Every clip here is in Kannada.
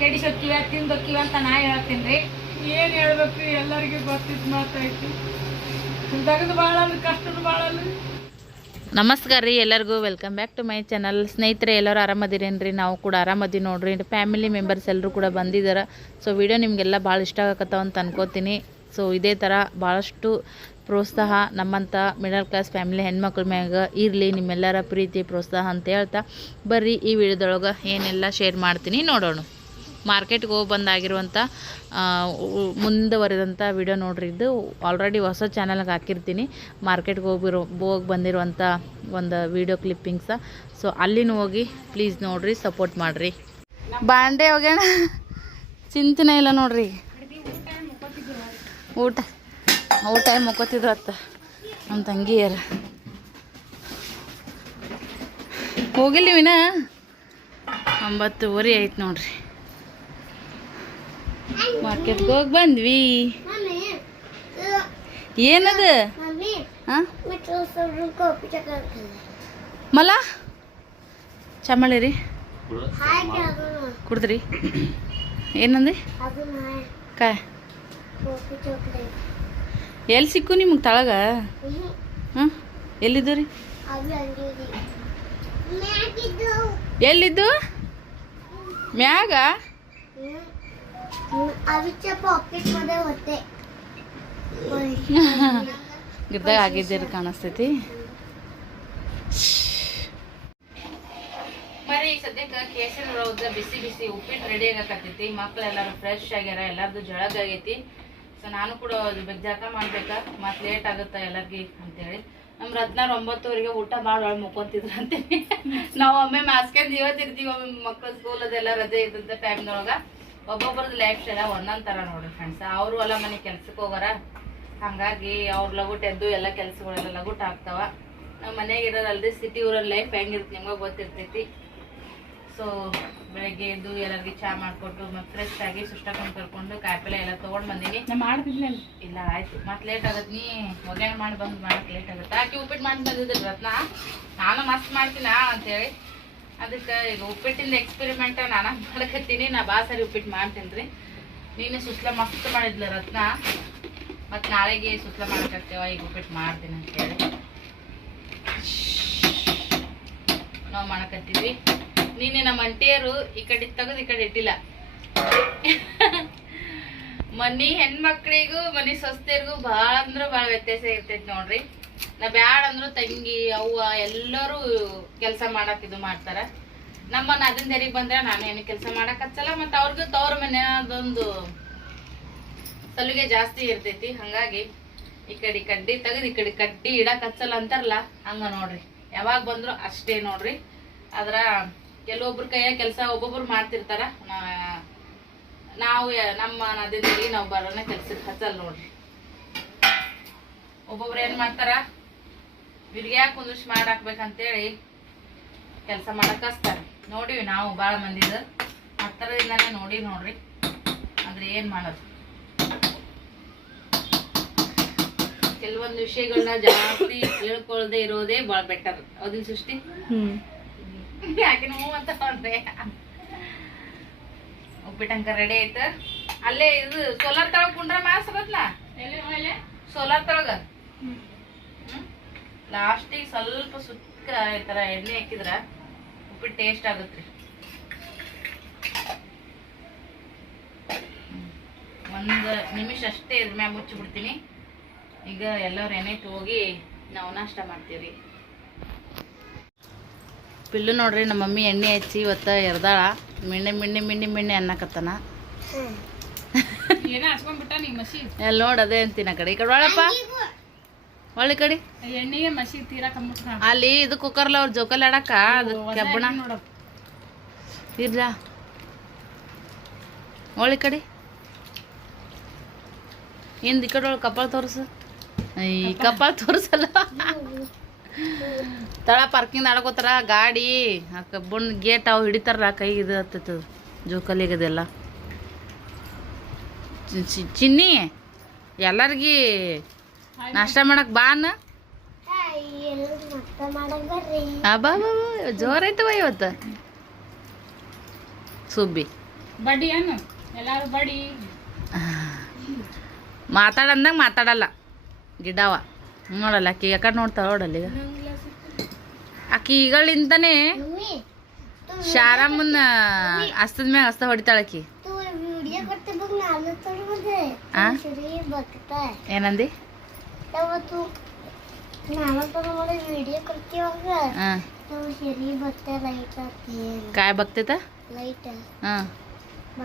ಕೆಡಿಸೋಕ್ಕಿವ ತಿಂದೋಕ್ಕಿವ ಅಂತ ನಾ ಹೇಳ್ತೀನಿ ರೀ. ಏನು ಹೇಳ್ಬೇಕು ಎಲ್ಲರಿಗೂ ಗೊತ್ತಿದ್ದು ಮಾತಾಯ್ತು. ತೆಗೆದು ಭಾಳಲ್ಲ ಕಷ್ಟದ ಭಾಳಲ್ಲ. ನಮಸ್ಕಾರ ರೀ ಎಲ್ಲರಿಗೂ welcome back to my channel. ಸ್ನೇಹಿತರೆ ಎಲ್ಲರೂ ಆರಾಮದಿರೇನ್ರಿ? ನಾವು ಕೂಡ ಆರಾಮದಿ ನೋಡ್ರಿ. ಫ್ಯಾಮಿಲಿ ಮೆಂಬರ್ಸ್ ಎಲ್ಲರೂ ಕೂಡ ಬಂದಿದ್ದಾರೆ. ಸೊ ವಿಡಿಯೋ ನಿಮಗೆಲ್ಲ ಭಾಳ ಇಷ್ಟ ಆಗತ್ತವ ಅಂತ ಅನ್ಕೋತೀನಿ. ಸೊ ಇದೇ ಥರ ಭಾಳಷ್ಟು ಪ್ರೋತ್ಸಾಹ ನಮ್ಮಂಥ ಮಿಡಲ್ ಕ್ಲಾಸ್ ಫ್ಯಾಮಿಲಿ ಹೆಣ್ಮಕ್ಳ ಮ್ಯಾಗ ಇರಲಿ, ನಿಮ್ಮೆಲ್ಲರ ಪ್ರೀತಿ ಪ್ರೋತ್ಸಾಹ ಅಂತ ಹೇಳ್ತಾ ಬರ್ರಿ ಈ ವಿಡಿಯೋದೊಳಗೆ ಏನೆಲ್ಲ ಶೇರ್ ಮಾಡ್ತೀನಿ ನೋಡೋಣ. ಮಾರ್ಕೆಟ್ಗೆ ಹೋಗಿ ಬಂದಾಗಿರುವಂಥ ಮುಂದುವರೆದಂಥ ವಿಡಿಯೋ ನೋಡ್ರಿ. ಇದು ಆಲ್ರೆಡಿ ಹೊಸ ಚಾನಲ್ಗೆ ಹಾಕಿರ್ತೀನಿ. ಮಾರ್ಕೆಟ್ಗೆ ಹೋಗಿ ಬಂದಿರುವಂಥ ಒಂದು ವಿಡಿಯೋ ಕ್ಲಿಪ್ಪಿಂಗ್ಸ. ಸೊ ಅಲ್ಲಿನೂ ಹೋಗಿ ಪ್ಲೀಸ್ ನೋಡ್ರಿ, ಸಪೋರ್ಟ್ ಮಾಡಿರಿ. ಬಾಂಡೆ ಹೋಗ್ಯಾಣ, ಚಿಂತನೆ ಇಲ್ಲ ನೋಡ್ರಿ. ಊಟ ಮುಕ್ಕೋತಿದ್ರು ಅತ್ತ ನಮ್ಮ ತಂಗಿಯರ. ಹೋಗಿಲ್ಲ ವಿನ 9:30 ಆಯ್ತು ನೋಡ್ರಿ. ಮಾರ್ಕೆಟ್ಗೆ ಹೋಗಿ ಬಂದ್ವಿ. ಏನದ ಮಲ ಚಮಳಿ ರೀ ಕುಡ್ದ್ರಿ? ಏನಂದಿ ಕಾಯ್ ಎಲ್ಲಿ ಸಿಕ್ಕು ನಿಮಗೆ ತಳಗ? ಹಾಂ ಎಲ್ಲಿದ್ದು ರೀ? ಎಲ್ಲಿದ್ದು? ಮ್ಯಾಗ ಗಿಡ್ದಾಗ ಆಗಿದ್ದೀರಿ ಕಾಣಿಸ್ತೈತಿ. ಮರಿ ಸದ್ಯಕ್ಕೆ ಕೇಸರಿ ರೌದ ಬಿಸಿ ಬಿಸಿ ಉಪ್ಪಿಟ್ಟು ರೆಡಿ ಆಗಕತ್ತೈತಿ. ಮಕ್ಳೆಲ್ಲರೂ ಫ್ರೆಶ್ ಆಗ್ಯಾರ, ಎಲ್ಲಾರ್ದು ಜಳಗ ಆಗೈತಿ. ಸೊ ನಾನು ಕೂಡ ಬೆಜ್ಜಾಕ ಮಾಡ್ಬೇಕಾ, ಮತ್ತೆ ಲೇಟ್ ಆಗುತ್ತಾ ಎಲ್ಲರಿಗೆ ಅಂತೇಳಿ ನಮ್ಮ ರತ್ನಾರ್ 9:00 ಊಟ ಮಾಡಿ ಮುಕ್ಕೊಂತಿದ್ರು ಅಂತೀನಿ. ನಾವು ಒಮ್ಮೆ ಮಾಸ್ಕೊಂಡ್ ಇವತ್ತಿರ್ತೀವಿ, ಒಮ್ಮೆ ಮಕ್ಕಳು ಸ್ಕೂಲ್ ಅದೆಲ್ಲ ರಜೆ ಇದ್ದಂಥ ಟೈಮ್ನೊಳಗ ಒಬ್ಬೊಬ್ಬರದ್ದು ಲೈಫ್ ಸ್ಟೈಲ ಒಂದೊಂದು ಥರ ನೋಡ್ರಿ ಫ್ರೆಂಡ್ಸ್. ಅವರು ಹೊಲ ಮನೆ ಕೆಲ್ಸಕ್ಕೆ ಹೋಗಾರ, ಹಾಗಾಗಿ ಅವ್ರ ಲಗುಟ್ ಎದ್ದು ಎಲ್ಲ ಕೆಲ್ಸಗಳೆಲ್ಲ ಲಗುಟ್ ಆಗ್ತಾವ. ನಾವು ಮನೆಗೆ ಇರೋದಲ್ರಿ, ಸಿಟಿ ಊರಲ್ಲಿ ಲೈಫ್ ಹೆಂಗಿರುತ್ತೆ ನಿಮ್ಗೆ ಗೊತ್ತಿರ್ತೈತಿ. ಸೊ ಬೆಳಗ್ಗೆ ಎದ್ದು ಎಲ್ಲರಿಗೆ ಚಹಾ ಮಾಡಿಕೊಟ್ಟು ಮತ್ತೆ ಫ್ರೆಶ್ ಆಗಿ ಸುಷ್ಟಕೊಂಡು ಕರ್ಕೊಂಡು ಕಾಯಿಪಲ್ಲೆ ಎಲ್ಲ ತೊಗೊಂಡು ಬಂದೀನಿ. ಮಾಡ್ತಿದ್ಲ ಇಲ್ಲ ಆಯ್ತು, ಮತ್ತೆ ಲೇಟ್ ಆಗತ್ತೆ. ನೀ ಒಗ್ಗರಣೆ ಮಾಡಿ ಬಂದು ಮಾಡಕ್ಕೆ ಲೇಟ್ ಆಗುತ್ತೆ. ಆಕೆ ಉಪ್ಪಿಟ್ಟು ಮಾಡಿ ಬಂದಿದ್ರಿ ರತ್ನ, ನಾನು ಮಸ್ತ್ ಮಾಡ್ತೀನ ಅಂತೇಳಿ ಅದಕ್ಕೆ ಈಗ ಉಪ್ಪಿಟ್ಟಿಂದ ಎಕ್ಸ್ಪೆರಿಮೆಂಟ್ ನಾನು ಮಾಡಕತ್ತೀನಿ. ನಾ ಬಾ ಸರಿ ಉಪ್ಪಿಟ್ಟು ಮಾಡ್ತೀನಿ ರೀ. ನೀನು ಸುಸ್ಲ ಮಸ್ತ್ ಮಾಡಿದ್ಲ ರತ್ನ, ಮತ್ತು ನಾಳೆಗೆ ಸುಸ್ಲ ಮಾಡಕತ್ತೇವ, ಈಗ ಉಪ್ಪಿಟ್ಟು ಮಾಡ್ತೀನಿ ಅಂತೇಳಿ ನಾವು ಮಾಡಕತ್ತೀವಿ. ನೀನೆ ನಮ್ಮ ಅಂಟಿಯರು ಈ ಕಡೆ ತೆಗೆದು ಈ ಕಡೆ ಇಟ್ಟಿಲ್ಲ. ಮನಿ ಹೆಣ್ಮಕ್ಳಿಗೂ ಮನಿ ಸ್ವಸ್ಥರಿಗೂ ಭಾಳ ಅಂದ್ರೆ ಭಾಳ ವ್ಯತ್ಯಾಸ ಇರ್ತೈತಿ ನೋಡ್ರಿ. ನಾ ಬ್ಯಾಡ ಅಂದ್ರು ತಂಗಿ ಅವ್ವ ಎಲ್ಲರೂ ಕೆಲಸ ಮಾಡಕ್ ಇದು ಮಾಡ್ತಾರ. ನಮ್ಮ ಅದನ್ನ ದರಿಗೆ ಬಂದ್ರೆ ನಾನು ಏನು ಕೆಲಸ ಮಾಡಕ್ ಹಚ್ಚಲ್ಲ, ಮತ್ತು ಅವ್ರಿಗೂ ತವ್ರ ಮನೆ ಅದೊಂದು ಸಲುಗೆ ಜಾಸ್ತಿ ಇರ್ತೈತಿ. ಹಂಗಾಗಿ ಈ ಕಡೆ ಕಡ್ಡಿ ತೆಗೆದು ಈ ಕಡೆ ಕಡ್ಡಿ ಇಡಕ್ ಹಚ್ಚಲ್ಲ ಅಂತಾರಲ್ಲ, ಹಂಗ ನೋಡ್ರಿ. ಯಾವಾಗ ಬಂದ್ರು ಅಷ್ಟೇ ನೋಡ್ರಿ. ಆದ್ರ ಕೆಲವೊಬ್ರ ಕೈಯ ಕೆಲಸ ಒಬ್ಬೊಬ್ರು ಮಾಡ್ತಿರ್ತಾರ. ನಾವು ನಮ್ಮ ನದಿದಲ್ಲಿ ನಾವು ಬರೋಣ ಕೆಲ್ಸಕ್ಕೆ ಹಚ್ಚಲ್ಲ ನೋಡ್ರಿ. ಒಬ್ಬೊಬ್ರು ಏನ್ ಮಾಡ್ತಾರ, ಬಿರ್ಗ್ಯಾಕ ಕುಂದಿಸ್ ಮಾಡಾಕ್ಬೇಕಂತೇಳಿ ಕೆಲಸ ಮಾಡಕ್ ಹಚ್ತಾರ. ನೋಡಿವಿ ನಾವು ಭಾಳ ಮಂದಿದ ಹತ್ತರದಿಂದಾನೆ ನೋಡ್ರಿ. ಆದ್ರೆ ಏನ್ ಮಾಡೋದು, ಕೆಲವೊಂದು ವಿಷಯಗಳನ್ನ ಜಾಸ್ತಿ ಹೇಳ್ಕೊಳ್ದೆ ಇರೋದೇ ಭಾಳ ಬೆಟರ್. ಹೌದಿಲ್ಲ ಸೃಷ್ಟಿ? ಯಾಕೆ ನೋವು ಅಂತ ನೋಡ್ರಿ. ಉಪ್ಪಿಟ್ಟಂಕ ರೆಡಿ ಆಯ್ತು. ಅಲ್ಲೇ ಇದು ಸೋಲಾರ್ ತಳಗ ಕುಂಡ್ರ ಮಾಸರತ್ನ, ಸೋಲಾರ್ ತಳಗ ಲಾಸ್ಟಿಗೆ ಸ್ವಲ್ಪ ಸುಕ್ಕ ಈ ತರ ಎಣ್ಣೆ ಹಾಕಿದ್ರ ಉಪ್ಪಿಟ್ಟು ಟೇಸ್ಟ್ ಆಗತ್ರಿ. ಒಂದು ನಿಮಿಷ ಅಷ್ಟೇ ಇದ್ರ ಮ್ಯಾಗ ಮುಚ್ಚಿ ಬಿಡ್ತೀನಿ. ಈಗ ಎಲ್ಲರೂ ಎಣ್ಣೆ ಹೋಗಿ ನಾವು ನಾಷ್ಟ ಮಾಡ್ತೀವಿ. ಪಿಲ್ಲು ನೋಡ್ರಿ, ನಮ್ಮ ಮಮ್ಮಿ ಎಣ್ಣೆ ಹಚ್ಚಿ ಇವತ್ತು ಎರ್ದಾಳ. ಮಿಣ್ಣೆ ಅನ್ನಕತ್ತನ. ಎಲ್ಲಿ ನೋಡ್ ಅದೇ ಅಂತೀನಿ. ಆ ಕಡೆ ಈ ಕಡೆ ಒಳಪ್ಪ, ಒಳ್ಳೆ ಕಡೆ ಎಣ್ಣೆಗೆ ಮಸಿ ತೀರಾ ಅಲ್ಲಿ ಇದು ಕುಕ್ಕರ್ಲ ಅವ್ರ ಜೋಕಾಲಿ ಆಡಕ್ಕ ಅದು ಕೆಬ್ಬಣ ಇರ್ಲ. ಒಳ್ಳೆ ಕಡೆ ಹಿಂದ್ ಈ ಕಡೆ ಒಳಗೆ ಕಪಾಳ ತೋರ್ಸು. ಈ ಕಪಾಳ ತೋರ್ಸಲ್ಲ, ತಳ ಪಾರ್ಕಿಂಗ್ ಆಡ್ಕೋತಾರ ಗಾಡಿ. ಆ ಕಬ್ಬಣ ಗೇಟ್ ಅವು ಹಿಡಿತಾರ, ಕೈ ಇದು ಹತ್ತದ ಜೋಕಾಲಿಗದೆಲ್ಲ. ಚಿನ್ನಿ ಎಲ್ಲರಿಗಿ ನಾಷ್ಟ ಮಾಡಕ್ ಬಾನ. ಬಾ ಜೋರೈತವ ಇವತ್ತು. ಸುಬ್ಬಿ ಬಡಿ ಅನ್ನು ಎಲ್ಲಾರು ಬಡಿ. ಮಾತಾಡಂದಾಗ ಮಾತಾಡಲ್ಲ ಗಿಡವ ನೋಡಲ್ಲ ಆಕಿ ಯಾಕಡೆ ನೋಡ್ತಾವ ನೋಡಲ್ಲ ಈಗ ಆಕಿ ಈಗಳಿಂದನೇ ಶಾರಮ್ಮನ ಹಸ್ತದ ಮ್ಯಾಗ ಹಸ್ತ ಹೊಡಿತಾಳ ಆಕಿ. ಏನಂದಿ? काय बघते हां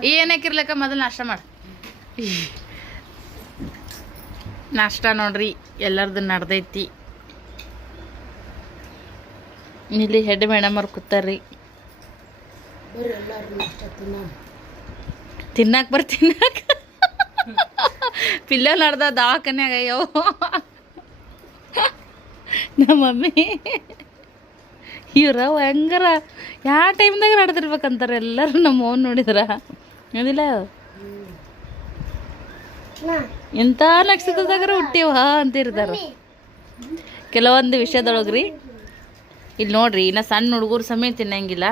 ಏನಕ್ಕಿರ್ಲಕ್ಕ ಮೊದಲು ನಾಷ್ಟ ಮಾಡಿ. ನಾಷ್ಟ ನೋಡ್ರಿ ಎಲ್ಲರದ್ದು ನಡ್ದೈತಿ. ಇಲ್ಲಿ ಹೆಡ್ ಮೇಡಮ್ ಅವ್ರು ಕೂತಾರ್ರಿ. ತಿನ್ನಾಕ ತಿನ್ನಾಕ ಪಿಲ್ಲ ನಡ್ದ ದವಾಖಾನ್ಯಾಗ ಅಯ್ಯೋ ನಮ್ಮ ಮಮ್ಮಿ ಇವ್ರ ಹೆಂಗಾರ ಯಾವ ಟೈಮ್ದಾಗ ನಡ್ದಿರ್ಬೇಕಂತಾರೆ ಎಲ್ಲರೂ ನಮ್ಮ ಅವ್ನು ನೋಡಿದ್ರ ಅದಿಲ್ಲ ಎಂಥ ನಕ್ಷತ್ರದಾಗಾರ ಹುಟ್ಟಿವ ಅಂತಿರ್ತಾರ ಕೆಲವೊಂದು ವಿಷಯದೊಳಗ್ರಿ. ಇಲ್ಲಿ ನೋಡ್ರಿ ಇನ್ನು ಸಣ್ಣ ಹುಡುಗರು ಸಮೇತ ತಿನ್ನಂಗಿಲ್ಲ.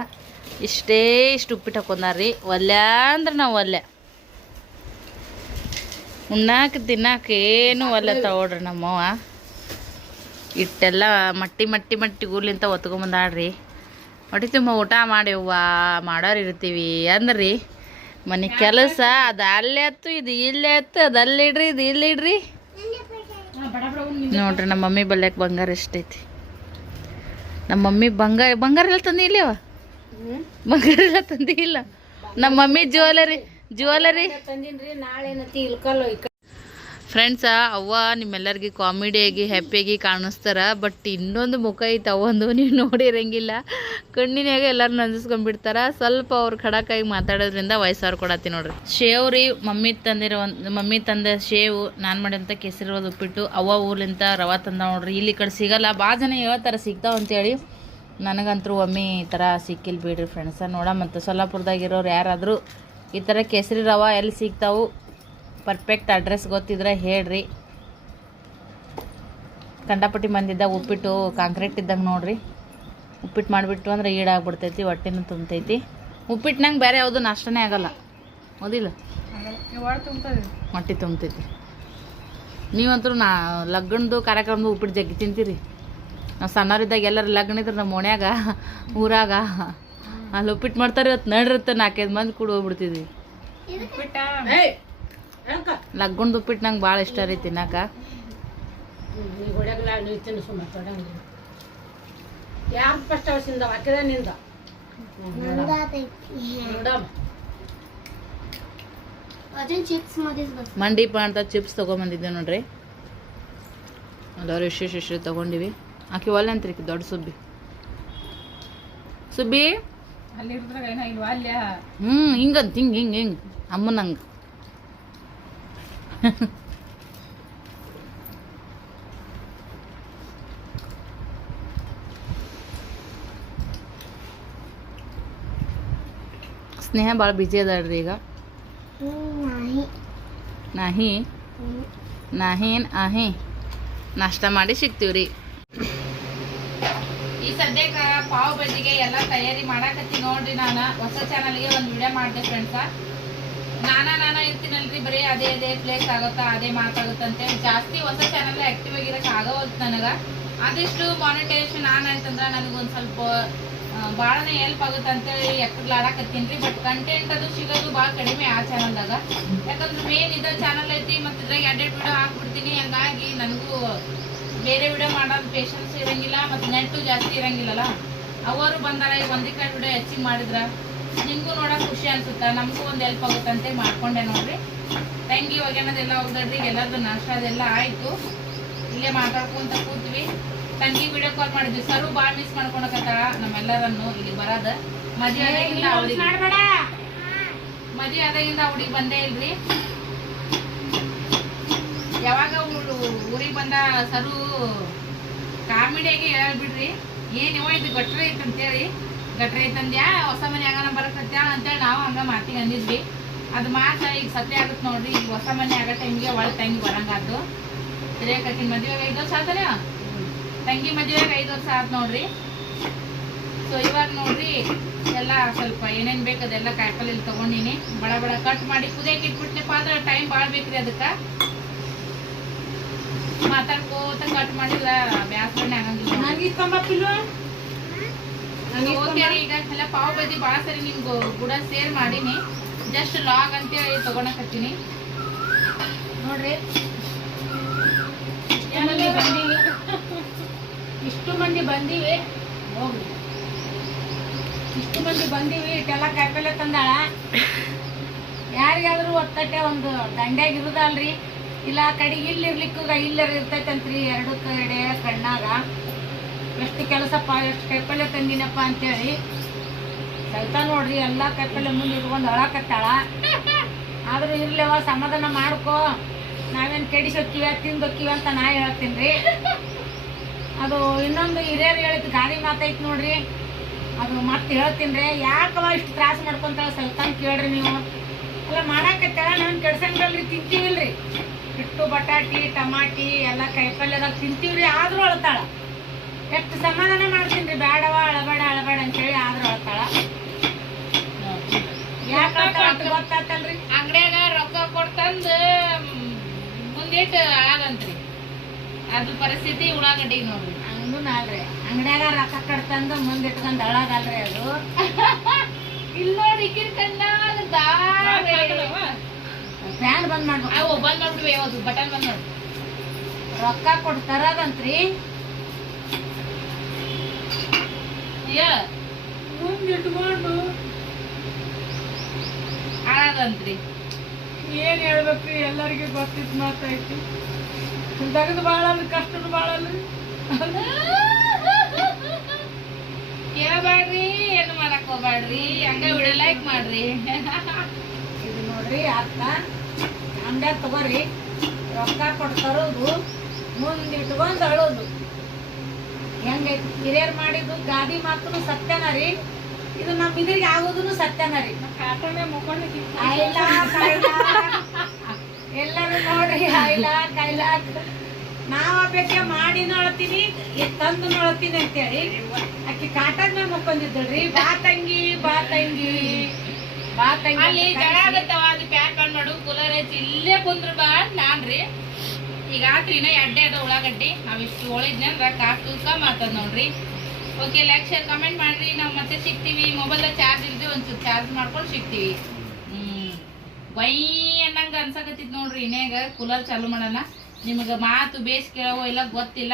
ಇಷ್ಟು ಉಪ್ಪಿಟ್ಟು ಹಾಕೊಂಡಾರ್ರಿ. ಒಲ್ಲೆ ಅಂದ್ರೆ ನಾವು ಒಲ್ಲೆ ಉಣ್ಣಾಕ ತಿನ್ನಾಕ ಏನು ಒಲ್ಲೆ ತಗೊಳ್ರಿ ನಮ್ಮವ್ವ. ಇಟ್ಟೆಲ್ಲ ಮಟ್ಟಿ ಊರ್ಲಿಂತ ಒತ್ಕೊಂಬಂದಾಡ್ರಿ. ಹೊಟ್ಟೆ ತುಂಬ ಊಟ ಮಾಡ್ಯವ್ವ ಮಾಡೋರು ಇರ್ತೀವಿ ಅಂದ್ರಿ ಮನೆ ಕೆಲಸ ಅದು ಅಲ್ಲೇ ಹತ್ತು ಇದು ಇಲ್ಲೇ ಹತ್ತು ಅದು ಅಲ್ಲಿಡ್ರಿ ಇದು ಇಲ್ಲಿಡ್ರಿ. ನೋಡ್ರಿ ನಮ್ಮ ಮಮ್ಮಿ ಬಲ್ಯಾಕ ಬಂಗಾರ ಎಷ್ಟೈತಿ. ನಮ್ಮ ಮಮ್ಮಿ ಬಂಗಾರ ಎಲ್ಲ ತಂದಿ ಇಲ್ಲವ ಬಂಗಾರ ಎಲ್ಲ ತಂದಿ ಇಲ್ಲ. ನಮ್ಮ ಮಮ್ಮಿ ಜ್ಯುವೆಲರಿ ಫ್ರೆಂಡ್ಸ ಅವ್ವ ನಿಮ್ಮೆಲ್ಲರಿಗೆ ಕಾಮಿಡಿಯಾಗಿ ಹ್ಯಾಪಿಯಾಗಿ ಕಾಣಿಸ್ತಾರ. ಬಟ್ ಇನ್ನೊಂದು ಮುಖ ಐತೆ ಅವಂದು ನೀವು ನೋಡಿರಂಗಿಲ್ಲ. ಕಣ್ಣಿನಾಗ ಎಲ್ಲರೂ ನಂದಿಸ್ಕೊಂಡ್ಬಿಡ್ತಾರ. ಸ್ವಲ್ಪ ಅವ್ರು ಖಡಕ್ಕಾಗಿ ಮಾತಾಡೋದ್ರಿಂದ ವಯಸ್ಸವ್ರು ಕೊಡತ್ತಿ ನೋಡ್ರಿ. ಶೇವ್ ರೀ ಮಮ್ಮಿ ತಂದ ಶೇವು, ನಾನು ಮಾಡಿದಂಥ ಕೆಸರಿರೋದು ಉಪ್ಪಿಟ್ಟು. ಅವ್ವ ಊರ್ಲಿಂತ ರವೆ ತಂದ ನೋಡ್ರಿ. ಇಲ್ಲಿ ಕಡೆ ಸಿಗಲ್ಲ. ಭಾಳ ಜನ ಹೇಳ್ತಾರೆ ಸಿಗ್ತಾವ ಅಂತೇಳಿ. ನನಗಂತರೂ ಒಮ್ಮೆ ಈ ಥರ ಸಿಕ್ಕಿಲ್ಲ ಬಿಡ್ರಿ ಫ್ರೆಂಡ್ಸ. ಮತ್ತು ಸೊಲ್ಲಾಪುರದಾಗಿರೋರು ಯಾರಾದರೂ ಈ ಥರ ಕೇಸರಿ ರವೆ ಎಲ್ಲಿ ಸಿಗ್ತಾವು ಪರ್ಫೆಕ್ಟ್ ಅಡ್ರೆಸ್ ಗೊತ್ತಿದ್ರೆ ಹೇಳ್ರಿ. ಕಂಡಪಟ್ಟಿ ಮಂದಿದ್ದಾಗ ಉಪ್ಪಿಟ್ಟು ಕಾಂಕ್ರೀಟ್ ಇದ್ದಂಗೆ ನೋಡ್ರಿ. ಉಪ್ಪಿಟ್ಟು ಮಾಡಿಬಿಟ್ಟು ಅಂದ್ರೆ ಈಡಾಗ್ಬಿಡ್ತೈತಿ, ಹೊಟ್ಟೆನೂ ತುಂಬತೈತಿ. ಉಪ್ಪಿಟ್ಟಿನಂಗೆ ಬೇರೆ ಯಾವುದು ನಾಷ್ಟನೇ ಆಗಲ್ಲ ಹೌದಿಲ್ಲ, ಹೊಟ್ಟೆ ತುಂಬತೈತಿ. ನೀವಂತರೂ ಲಗ್ನದ್ದು ಕಾರ್ಯಕ್ರಮದ ಉಪ್ಪಿಟ್ಟು ಜಗ್ಗಿ ತಿಂತೀರಿ. ನಾವು ಸಣ್ಣವರಿದ್ದಾಗ ಎಲ್ಲರೂ ಲಗ್ನ ಇದ್ರೆ ನಮ್ಮ ಓಣ್ಯಾಗ ಊರಾಗ ಅಲ್ಲಿ ಉಪ್ಪಿಟ್ಟು ಮಾಡ್ತಾರೆ. ಇವತ್ತು ನಡಿರುತ್ತೆ 4-5 ಮಂದಿ ಕೂಡ ಹೋಗ್ಬಿಡ್ತಿದ್ವಿ. ಲಗ್ಗಣದ ಉಪ್ಪಿಟ್ಟು ನಂಗೆ ಭಾಳ ಇಷ್ಟ ರೀ ತಿನ್ನಾಕ. ಮಂಡಿಪ ಅಂತ ಚಿಪ್ಸ್ ತೊಗೊಂಬಂದಿದ್ದೆ ನೋಡ್ರಿ. ಎಲ್ಲರೂ ಇಷ್ಟು ತೊಗೊಂಡಿವಿ. ಆಕೆ ಒಲ್ಲೆ ಅಂತ್ರಿ ದೊಡ್ಡ ಸುಬ್ಬಿ ಹಿಂಗಂತ ಹಿಂಗೆ ಅಮ್ಮನಂಗೆ ಸ್ನೇಹ ಭಾಳ ಬಿಜಿ ಅದಾಳ್ರಿ ಈಗ. ನಾಹಿ ನಾಷ್ಟ ಮಾಡಿ ಸಿಗ್ತೀವ್ರಿ. ಈ ಸದ್ಯಕ್ಕೆ ಪಾವ್ ಬಜ್ಜಿಗೆ ಎಲ್ಲ ತಯಾರಿ ಮಾಡಾಕತ್ತಿ ನೋಡ್ರಿ. ನಾನು ಹೊಸ ಚಾನಲ್ಗೆ ಒಂದು ವಿಡಿಯೋ ಮಾಡಿದೆ ಫ್ರೆಂಡ್ಸ. ನಾನಾ ಇರ್ತೀನಲ್ರಿ, ಬರೀ ಅದೇ ಪ್ಲೇಸ್ ಆಗುತ್ತಾ ಅದೇ ಮಾತಾಗುತ್ತ ಅಂತೇಳಿ ಜಾಸ್ತಿ ಹೊಸ ಚಾನಲ್ ಆಕ್ಟಿವ್ ಆಗಿರಕ್ಕೆ ಆಗೋದು ನನಗೆ. ಆದಷ್ಟು ಮಾನಿಟೈಸೇಷನ್ ಆನ್ ಆಯ್ತಂದ್ರೆ ನನಗೊಂದು ಸ್ವಲ್ಪ ಭಾಳನೇ ಹೆಲ್ಪ್ ಆಗುತ್ತೆ ಅಂತೇಳಿ ಎಕ್ಕಡ್ಲಾಡಕತ್ತೀನಿ ರೀ. ಬಟ್ ಕಂಟೆಂಟ್ ಅದು ಸಿಗೋದು ಭಾಳ ಕಡಿಮೆ ಆ ಚಾನಲ್ದಾಗ. ಯಾಕಂದ್ರೆ ಮೇನ್ ಇದ ಚಾನಲ್ ಐತಿ ಮತ್ತು ಇದ್ರಾಗ ಎಡಿಟ್ ವಿಡಿಯೋ ಹಾಕ್ಬಿಡ್ತೀನಿ. ಹಂಗಾಗಿ ನನಗೂ ಬೇರೆ ವಿಡಿಯೋ ಮಾಡೋದು ಪೇಷನ್ಸ್ ಇರಂಗಿಲ್ಲ ಮತ್ತು ನೆಟ್ಟು ಜಾಸ್ತಿ ಇರಂಗಿಲ್ಲಲ್ಲ. ಅವರು ಬಂದಾರ ಈಗ ಒಂದಕ್ಕೆ ವಿಡಿಯೋ ಹೆಚ್ಚಿಗೆ ಮಾಡಿದ್ರೆ ನಿಮಗೂ ನೋಡೋಕೆ ಖುಷಿ ಅನ್ಸುತ್ತೆ, ನಮಗೂ ಒಂದು ಹೆಲ್ಪ್ ಆಗುತ್ತೆ ಅಂತ ಮಾಡ್ಕೊಂಡೆ ನೋಡ್ರಿ. ತಂಗಿ ಒಗ್ಯಾನದೆಲ್ಲ ಹೋಗ್ದಡ್ರಿ. ಎಲ್ಲರದ್ದು ನಾಷ್ಟ ಅದೆಲ್ಲ ಆಯಿತು. ಇಲ್ಲೇ ಮಾತಾಡ್ಕೊಂತ ಕೂತ್ವಿ. ತಂಗಿ ವಿಡಿಯೋ ಕಾಲ್ ಮಾಡಿದ್ವಿ. ಸರು ಭಾಳ ಮಿಸ್ ಮಾಡ್ಕೊಳಕತ್ತಾಳ ನಮ್ಮೆಲ್ಲರನ್ನು ಇಲ್ಲಿ ಬರೋದ. ಮದುವೆ ಆದಾಗಿಂದ ಹುಡುಗಿ ಬಂದೇ ಇಲ್ರಿ. ಯಾವಾಗ ಊರಿಗೆ ಬಂದ ಸರು ಕಾಮಿಡಿಯಾಗಿ ಹೇಳ್ಬಿಡ್ರಿ, ಏನಿವ ಇದು ಗಟ್ರ ಐತೆ ಅಂತೇಳಿ. ಗಟ್ರ ಐತಂದ್ಯಾ ಹೊಸ ಮನೆ ಆಗಾನ ಬರಕತ್ಯಾ ಅಂತೇಳಿ ನಾವು ಹಂಗೆ ಮಾತಿಗೆ ಅಂದಿದ್ವಿ. ಅದು ಮಾತ್ರ ಈಗ ಸತ್ಯ ಆಗುತ್ತೆ ನೋಡ್ರಿ. ಈಗ ಹೊಸ ಮನೆ ಆಗೋ ಟೈಮಿಗೆ ಒಳ್ಳೆ ತಂಗಿ ಬರಂಗಾತು. ತಿರ್ಗಾಕಿನ ಮದುವೆಗೆ 5 ವರ್ಷ ಆತಲ್ಲ. ತಂಗಿ ಮದುವೆಗೆ 5 ವರ್ಷ ಆಯ್ತು ನೋಡ್ರಿ. ಸೊ ಇವಾಗ ನೋಡ್ರಿ ಎಲ್ಲ ಸ್ವಲ್ಪ ಏನೇನು ಬೇಕು ಅದೆಲ್ಲ ಕಾಯಿಪಲ್ಲೆ ತೊಗೊಂಡಿನಿ. ಬಡ ಬಡ ಕಟ್ ಮಾಡಿ ಕುದಿಯಕ್ಕೆ ಇಟ್ಬಿಟ್ನಪ್ಪ ಅಂದ್ರೆ ಟೈಮ್ ಭಾಳ ಬೇಕ್ರಿ ಅದಕ್ಕೆ. ಮಾತಾಡ್ಕೋತ ಕಟ್ ಮಾಡಿಲ್ಲ ಬ್ಯಾಸರನೇ ಆಗಂಗಿಲ್ಲ. ಓಕೆ ರೀ, ಈಗ ಎಲ್ಲ ಪಾವ್ ಭಾಜಿ ಭಾಳ ಸರಿ ನಿಮ್ಗೆ ಕೂಡ ಸೇರ್ ಮಾಡೀನಿ. ಜಸ್ಟ್ ಲಾಗ್ ಅಂತೇಳಿ ತೊಗೊಳಕತ್ತೀನಿ ನೋಡ್ರಿ. ಇಷ್ಟು ಮಂದಿ ಬಂದೀವಿ ಹೋಗ್ರಿ, ಇಷ್ಟು ಮಂದಿ ಬಂದೀವಿ. ಇಟ್ಟೆಲ್ಲ ಕಾಯಿಪಲ್ಲೆ ತಂದಾಳ. ಯಾರಿಗಾದ್ರೂ ಒತ್ತಟ್ಟೆ ಒಂದು ದಂಡ್ಯಾಗ ಇರುದಲ್ರಿ, ಇಲ್ಲ ಕಡೆಗೆ ಇಲ್ಲಿರ್ಲಿಕ್ಕೂ ಇಲ್ಲರ ಇರ್ತೈತಂತ್ರಿ. ಎರಡು ಕಡೆ ಕಣ್ಣಾಗ ಎಷ್ಟು ಕೆಲಸಪ್ಪ, ಎಷ್ಟು ಕಾಯಿಪಲ್ಲೆ ತಂದಿನಪ್ಪ ಅಂತೇಳಿ ಸೈತಾ ನೋಡ್ರಿ ಎಲ್ಲ ಕಾಯಿಪಲ್ಲೆ ಮುಂದೆ ಇಟ್ಕೊಂಡು ಅಳಕತ್ತಾಳ. ಆದ್ರೂ ಇರ್ಲೇವ ಸಮಾಧಾನ ಮಾಡ್ಕೋ, ನಾವೇನು ಕೆಡಿಸೋಕ್ಕಿವ ತಿಂದೋಕ್ಕಿವ ಅಂತ ನಾ ಹೇಳ್ತೀನಿ ರೀ. ಅದು ಇನ್ನೊಂದು ಹಿರಿಯರು ಹೇಳಿದ್ದು ಗಾದಿ ಮಾತೈತಿ ನೋಡ್ರಿ, ಅದು ಮತ್ತೆ ಹೇಳ್ತೀನಿ ರೀ. ಯಾಕವ ಇಷ್ಟು ತ್ರಾಸ ಮಾಡ್ಕೊಂತಾಳ ಸೈತಾನ್ ಕೇಳ್ರಿ ನೀವು. ಎಲ್ಲ ಮಾಡಾಕತ್ತಾಳ, ನಾನು ಕೆಡ್ಸಂಗಲ್ರಿ, ತಿಂತೀವಿಲ್ರಿ. ಹಿಟ್ಟು ಬಟಾಟಿ ಟಮಾಟಿ ಎಲ್ಲ ಕಾಯಿಪಲ್ಯದಾಗ ತಿಂತೀವ್ರಿ, ಆದ್ರೂ ಅಳ್ತಾಳ. ಎಷ್ಟು ಸಮಾಧಾನ ಮಾಡ್ತೀನಿ ರೀ, ಬೇಡವ ಅಳಬೇಡ ಅಳಬೇಡ ಅಂತೇಳಿ, ಆದ್ರೂ ಅಳ್ತಾಳ. ಯಾಕೆ ಗೊತ್ತಾತಲ್ರಿ, ಅಂಗಡಿಯಾಗ ರೊಕ್ಕ ಕೊಡ್ತಂದು ಮುಂದಿಟ್ಟು ಆಗಂತ್ರಿ. ಅದು ಪರಿಸ್ಥಿತಿ ಉಳ್ಳಾಗಡ್ಡಿ ನೋಡ್ರಿ. ಹಂಗೂ ಅಲ್ರಿ, ಅಂಗಡಿಯಾಗ ರೊಕ್ಕ ಕಟ್ತಂದು ಮುಂದಿಟ್ಕೊಂಡ್ ಅಳಗಲ್ರಿ ಅದು. ಇಲ್ಲಿ ನೋಡಿ ಕಣ್ಣಾಗ ಫ್ಯಾನ್ ಬಂದ್ ಮಾಡ್ಬೇಕು. ಅವು ಬಂದ್ ಮಾಡ್ಬಿಡ್ವಿ, ಯಾವ್ದು ಬಟನ್ ಬಂದ್ ಮಾಡಿ ರೊಕ್ಕ ಕೊಡ್ತಾರದಂತ್ರಿ. ಮುಂದಿಟ್ಕೊಂಡು ಆಗಂತ್ರಿ. ಏನ್ ಹೇಳ್ಬೇಕ್ರಿ, ಎಲ್ಲರಿಗೂ ಗೊತ್ತಿದ್ ಮಾತಾಯ್ತು. ತೆಗೆದು ಬಾಳ ಕಷ್ಟದ ಬಾಳಲ್ರಿ. ಕೇಳಬೇಡ್ರಿ, ಏನು ಮಾಡಕ್ ಹೋಗ್ಬೇಡ್ರಿ, ಹಂಗ ವಿಡಿಯೋ ಲೈಕ್ ಮಾಡ್ರಿ. ಇದು ನೋಡ್ರಿ ಅರ್ಥ, ಅಂಗಡ್ಯಾಗ ತಗೋರಿ, ರೊಕ್ಕ ಕೊಟ್ಟು ತರೋದು, ಮುಂದಿಟ್ಕೊಂಡ್ ಅಳೋದು. ಹೆಂಗೈತಿ ಹಿರಿಯರ್ ಮಾಡಿದ್ದು ಗಾದಿ ಮಾತು ಸತ್ಯನ ರೀ. ಇದು ನಮ್ಮ ಇದ್ರಿಗೆ ಆಗೋದನ್ನು ಸತ್ಯನ ರೀ. ಎಲ್ಲರೂ ನೋಡ್ರಿ ಆಯ್ಲಾ ಕೈಲಾಕ್ ನಾವ್ ಅಪೇಕ್ಷೆ ಮಾಡಿ ನೋಡ್ತೀನಿ, ತಂದು ನೋಡ್ತೀನಿ ಅಂತೇಳಿ ಆಕಿ ಕಾಟದ ಮೇಲೆ ಮುಕ್ಕೊಂಡಿದ್ದಳ್ರಿ. ಬಾ ತಂಗಿ ಬಾ ತಂಗಿ ಬಾ ತಂಗಿ ಅಲ್ಲಿ ಜಳ ಆಗತ್ತವ, ಅದು ಪ್ಯಾಕ್ ಬಂದ್ ಮಾಡು, ಕೂಲರ್ ಹಚ್ಚಿ ಇಲ್ಲೇ ಕುಂದ್ರ ಬಾ ನಾನ್ರಿ. ಈಗ ಆತ್ರಿನ ಎಡ್ಡೆ ಅದ ಉಳ್ಳಾಗಡ್ಡಿ, ಅವಿಷ್ಟು ಒಳಿದ್ನಂದ್ರ ಕಾಕ ಮಾತದ್ ನೋಡ್ರಿ. ಓಕೆ, ಲೈಕ್ ಶೇರ್ ಕಮೆಂಟ್ ಮಾಡ್ರಿ. ನಾವು ಮತ್ತೆ ಸಿಗ್ತೀವಿ. ಮೊಬೈಲ್ದಾಗ ಚಾರ್ಜ್ ಇಲ್ದಿ ಒಂಚೂರು ಚಾರ್ಜ್ ಮಾಡ್ಕೊಂಡು ಸಿಗ್ತೀವಿ. ಬೈ ಅನ್ನಂಗ ಅನ್ಸಕತ್ತಿದ್ ನೋಡ್ರಿ. ಇನ್ನೇಗ ಕೂಲರ್ ಚಾಲು ಮಾಡೋಣ. ನಿಮ್ಗೆ ಮಾತು ಬೇಸ್ ಕೇಳವೋ ಇಲ್ಲ ಗೊತ್ತಿಲ್ಲ,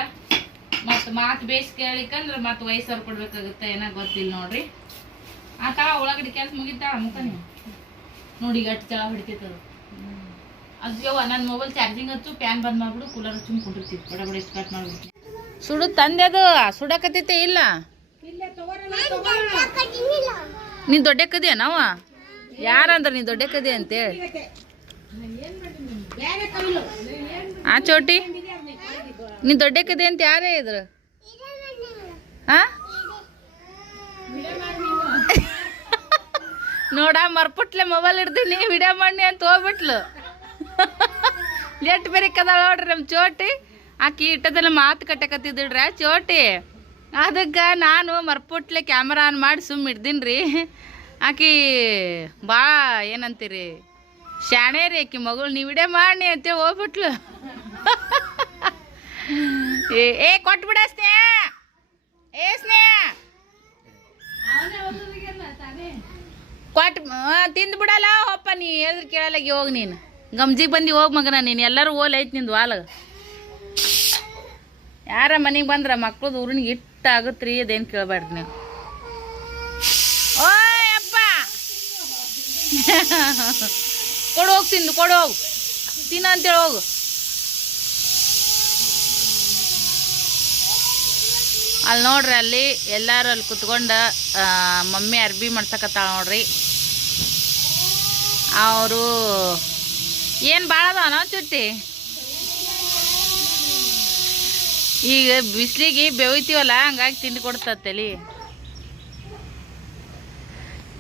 ಮತ್ತು ಮಾತು ಬೇಸ್ ಕೇಳಿಕಂದ್ರೆ ಮತ್ತೆ ವಯಸ್ಸವ್ರು ಕೊಡ್ಬೇಕಾಗುತ್ತೆ, ಏನೋ ಗೊತ್ತಿಲ್ಲ ನೋಡ್ರಿ. ಆತ ಉಳ್ಳಾಗಡ್ಡಿ ಕೆಲಸ ಮುಗಿತಾಳ ಮುಖ ನೀವು ನೋಡಿ, ಗಟ್ಟಿ ಚಳ ಹೊಡಿತೈತದು. ಅದ್ಯವ ನನ್ನ ಮೊಬೈಲ್ ಚಾರ್ಜಿಂಗ್ ಹಚ್ಚು, ಪ್ಯಾನ್ ಬಂದ್ ಮಾಡ್ಬಿಡು, ಕೂಲರ್ ಹಚ್ಚು ಕುಂಡಿರ್ತೀವಿ. ಬಡ ಬಡ ಕಟ್ ಮಾಡ್ಬಿಡ್ತೀನಿ. ಸುಡು ತಂದೆ ಅದು ಸುಡಕತ್ತೈತೆ ಇಲ್ಲ, ನೀನ್ ದೊಡ್ಡ ಕದಿಯ ನಾವ ಯಾರಂದ್ರ ನೀ ದೊಡ್ಡ ಕದಿ ಅಂತೇಳಿ. ಆ ಚೋಟಿ ನೀ ದೊಡ್ಡ ಕದಿ ಅಂತ ಯಾರೇ ಇದ್ರು. ಹಾ ನೋಡ ಮರ್ಪುಟ್ಲೆ ಮೊಬೈಲ್ ಹಿಡ್ದೀನಿ, ವಿಡಿಯೋ ಮಾಡಿ ಅಂತ ಹೋಗ್ಬಿಟ್ಲು. ಲೆಟ್ ಬೇರೆ ಕದಾಳ ನೋಡ್ರಿ ನಮ್ಮ ಚೋಟಿ. ಆಕಿ ಇಟ್ಟದೆಲ್ಲ ಮಾತು ಕಟ್ಟಕತ್ತಿದ್ರಿ ಚೋಟಿ. ಅದಕ್ಕೆ ನಾನು ಮರ್ಪುಟ್ಲೆ ಕ್ಯಾಮ್ರಾ ಆನ್ ಮಾಡಿ ಸುಮ್ಮ ಹಿಡ್ದೀನಿ ರೀ. ಆಕಿ ಭಾಳ ಏನಂತೀರಿ ಶಾಣೆ ರೀ ಆಕಿ ಮಗಳು. ನೀವು ವಿಡಿಯೋ ಮಾಡಿ ಅಂತೇಳಿ ಹೋಗ್ಬಿಟ್ಲು. ಏ ಕೊಟ್ಬಿಡ ಸ್ನೇಹ, ಏ ಸ್ನೇಹ ಕೊಟ್ಟು ತಿಂದು ಬಿಡಲ್ಲ ಹೋಪ್ಪ. ನೀ ಹೇಳಿದ್ರೆ ಕೇಳಲ್ಲ, ಹೋಗಿ ನೀನು ಗಮ್ಜಿಗೆ ಬಂದು ಹೋಗಿ ಮಗನ. ನೀನು ಎಲ್ಲರೂ ಓಲ್ ಐತಿ ನಿಂದು ವಾಲಾಗ. ಯಾರ ಮನೆಗೆ ಬಂದ್ರೆ ಮಕ್ಳದ್ದು ಊರಿನಿಗೆ ಇಟ್ಟು ಆಗುತ್ತೆ ರೀ, ಅದೇನು ಕೇಳಬೇಡ್ರಿ ನೀವು. ಓಯಪ್ಪ ಕೊಡು ಹೋಗಿ ತಿಂದು ಕೊಡು ಹೋಗು ತಿನ್ನ ಅಂತೇಳಿ ಹೋಗು. ಅಲ್ಲಿ ನೋಡ್ರಿ, ಅಲ್ಲಿ ಎಲ್ಲರೂ ಅಲ್ಲಿ ಕುತ್ಕೊಂಡು ಮಮ್ಮಿ ಅರ್ಬಿ ಮಾಡ್ಸಕತ್ತಾಳ ನೋಡ್ರಿ. ಅವರು ಏನು ಭಾಳ ಅದಾವ ನಾವು ಚುಟ್ಟಿ. ಈಗ ಬಿಸಿಲಿಗೆ ಬೆವಿತೀವಲ್ಲ, ಹಂಗಾಗಿ ತಿಂದು ಕೊಡ್ತತ್ತಲಿ.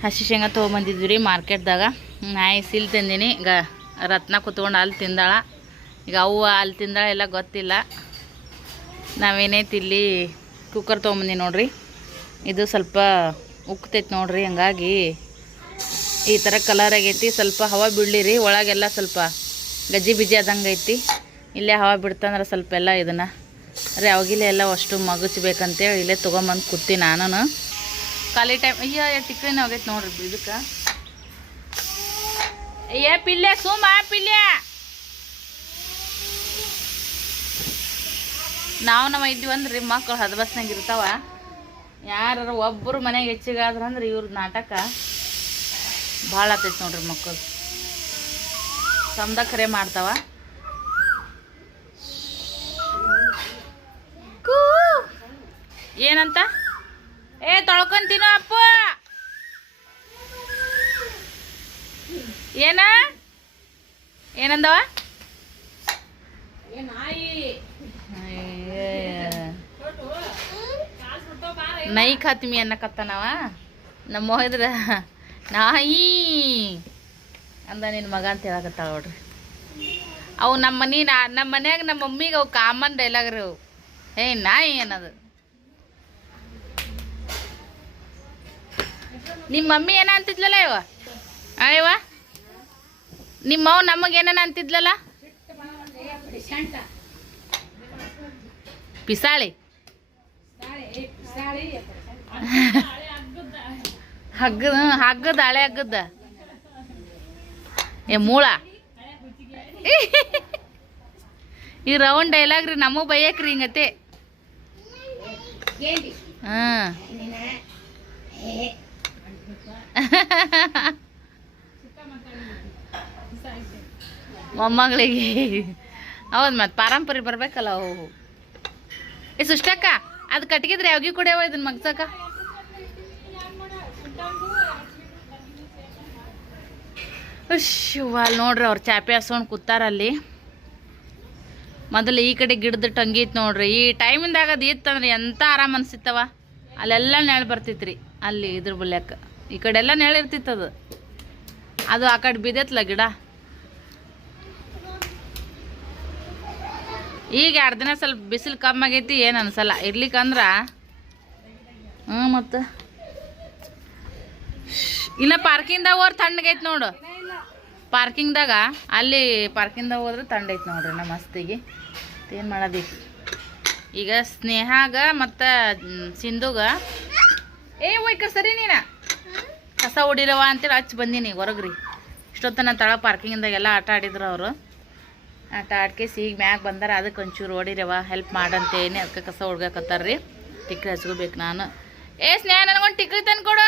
ಹಸಿ ಶೇಂಗಾ ತೊಗೊಂಬಂದಿದ್ವಿ ರೀ ಮಾರ್ಕೆಟ್ದಾಗ. ನಾಯಿ ಸಿಲ್ ತಿಂದೀನಿ. ಈಗ ರತ್ನ ಕುತ್ಕೊಂಡು ಅಲ್ಲಿ ತಿಂದಾಳ. ಈಗ ಅವ್ವ ಅಲ್ಲಿ ತಿಂದಾಳ ಎಲ್ಲ ಗೊತ್ತಿಲ್ಲ. ನಾವೇನೈತಿ ಇಲ್ಲಿ ಕುಕ್ಕರ್ ತೊಗೊಂಬಂದಿ ನೋಡ್ರಿ. ಇದು ಸ್ವಲ್ಪ ಉಕ್ತೈತಿ ನೋಡ್ರಿ, ಹಂಗಾಗಿ ಈ ಥರ ಕಲರ್ ಆಗೈತಿ. ಸ್ವಲ್ಪ ಹವಾ ಬಿಡ್ಲಿರಿ, ಒಳಗೆಲ್ಲ ಸ್ವಲ್ಪ ಗಜ್ಜಿ ಬಿಜಿ ಆದಂಗೆ ಐತಿ. ಇಲ್ಲೇ ಹವಾ ಬಿಡ್ತಂದ್ರೆ ಸ್ವಲ್ಪ ಎಲ್ಲ ಇದನ್ನು ಅವಾಗಿಲೇ ಎಲ್ಲ ಅಷ್ಟು ಮಗುಚ್ಬೇಕಂತೇಳಿ ಇಲ್ಲೇ ತೊಗೊಂಬಂದು ಕೂತಿ ನಾನು. ಖಾಲಿ ಟೈಮ್ ಅಯ್ಯ ಟಿಕ್ಲಿನ ಹೋಗೈತೆ ನೋಡ್ರಿ ಇದಕ್ಕೆ. ಅಯ್ಯ ಪಿಲ್ಲೆ ಸುಮ್ಮ ಪಿಲ್ಲೆ, ನಾವು ಇದ್ದೀವಂದ್ರಿ ಮಕ್ಕಳು ಹದಬಸ್ನಾಗ ಇರ್ತಾವ. ಯಾರು ಒಬ್ಬರು ಮನೆಗೆ ಹೆಚ್ಚಿಗಾದ್ರಂದ್ರೆ ಇವ್ರದ್ದು ನಾಟಕ ಭಾಳ ಆತೈತೆ ನೋಡ್ರಿ. ಮಕ್ಕಳು ಸಮದ ಕರೆ ಮಾಡ್ತಾವ. ಏನಂತ ತೊಳ್ಕೊಂತೀನೋ ಅಪ್ಪ, ಏನಂದವ ನೈ ಖಾತಿಮಿ ಅನ್ನಕತ್ತಾನವ. ನಮ್ಮ ಹೋದ್ರ ನಾಯಿ ಅಂದ ನಿನ್ನ ಮಗ ಅಂತ ಹೇಳಕತ್ತಾಳ ನೋಡ್ರಿ. ಅವು ನಮ್ಮ ಮನ್ಯಾಗ ನಮ್ಮ ಮಮ್ಮಿಗೆ ಅವು ಕಾಮನ್ ಡೈಲಾಗ್ ರೀ ಅವು. ನಾಯಿ ಅನ್ನೋದು. ನಿಮ್ಮ ಮಮ್ಮಿ ಏನ ಅಂತಿದ್ಲಲ್ಲ ಇವ ಅಯ್ಯವ, ನಿಮ್ಮವ್ ನಮಗೇನ ಅಂತಿದ್ಲಲ್ಲ ಪಿಸಾಳಿ ಹಗ್ಗದ ಹಳೆ ಹಗ್ಗದ ಮೂಳ. ಈ ರೌಂಡ್ ಡೈಲಾಗ್ ರೀ, ನಮಗ್ ಬೈಯಕ್ರಿ ಹಿಂಗತೆ. ಮೊಮ್ಮಗಳಿಗೆ ಹೌದು, ಮತ್ತೆ ಪಾರಂಪರಿ ಬರ್ಬೇಕಲ್ಲ ಅವು. ಸುಷ್ಟಕ್ಕ ಅದು ಕಟ್ಗಿದ್ರೆ ಯಾವಾಗ ಕುಡಿಯವ ಇದನ್ನ ಮಗ್ಸಕ. ಅಲ್ಲಿ ನೋಡ್ರಿ ಅವ್ರು ಚಾಪೆ ಹಸ್ಕೊಂಡು ಕೂತಾರಲ್ಲಿ. ಮೊದಲು ಈ ಕಡೆ ಗಿಡದ ಟಂಗಿ ಇತ್ತು ನೋಡ್ರಿ. ಈ ಟೈಮಿಂದಾಗ ಅದು ಇತ್ತಂದ್ರೆ ಎಂಥ ಆರಾಮ ಅನ್ಸಿತ್ತವ. ಅಲ್ಲೆಲ್ಲ ನೆಳೆ ಬರ್ತಿತ್ತು ರೀ. ಅಲ್ಲಿ ಇದ್ರ ಬಲ್ಯಾಕ ಈ ಕಡೆ ಎಲ್ಲ ನೆಳೆ ಇರ್ತಿತ್ತದು. ಅದು ಆ ಕಡೆ ಬಿದ್ದೈತ್ಲ ಗಿಡ. ಈಗ 2 ದಿನ ಸ್ವಲ್ಪ ಬಿಸಿಲು ಕಮ್ಮಿ ಆಗೈತಿ, ಏನು ಅನ್ಸಲ್ಲ ಇರ್ಲಿಕ್ಕಂದ್ರ. ಮತ್ತು ಇನ್ನು ಪಾರ್ಕಿಂಗ್ದಾಗ ಹೋದ್ರೆ ತಣ್ಣಗೈತಿ ನೋಡು. ಪಾರ್ಕಿಂಗ್ದಾಗ ಅಲ್ಲಿ ಪಾರ್ಕಿಂಗ್ದಾಗ ಹೋದ್ರೆ ತಣ್ಣೈತಿ ನೋಡ್ರಿ ನಮ್ಮ ಮಸ್ತಿಗೆ. ಏನು ಮಾಡೋದಿ ಈಗ ಸ್ನೇಹಾಗ ಮತ್ತು ಸಿಂಧುಗ ಒಯ್ಕ ಸರಿ ನೀನು ಕಸ ಹೊಡಿರವ ಅಂತೇಳಿ ಹಚ್ಚಿ ಬಂದೀನಿ ಹೊರಗ್ರಿ. ಇಷ್ಟೊತ್ತನ ತಳ ಪಾರ್ಕಿಂಗ್ದಾಗೆಲ್ಲ ಆಟ ಆಡಿದ್ರು ಅವರು. ಆಟ ಆಡ್ಕೇಸಿ ಈಗ ಮ್ಯಾಗ ಬಂದಾರ. ಅದಕ್ಕೆ ಒಂಚೂರು ಹೊಡಿರವ ಹೆಲ್ಪ್ ಮಾಡಂತೇನಿ. ಅದಕ್ಕೆ ಕಸ ಹೊಡ್ಗಕತ್ತಾರ್ರಿ. ಟಿಕ್ಲಿ ಹಚ್ಕೋಬೇಕು ನಾನು. ಸ್ನೇಹ ನನಗೊಂದು ಟಿಕ್ಲಿ ತಂದು ಕೊಡು.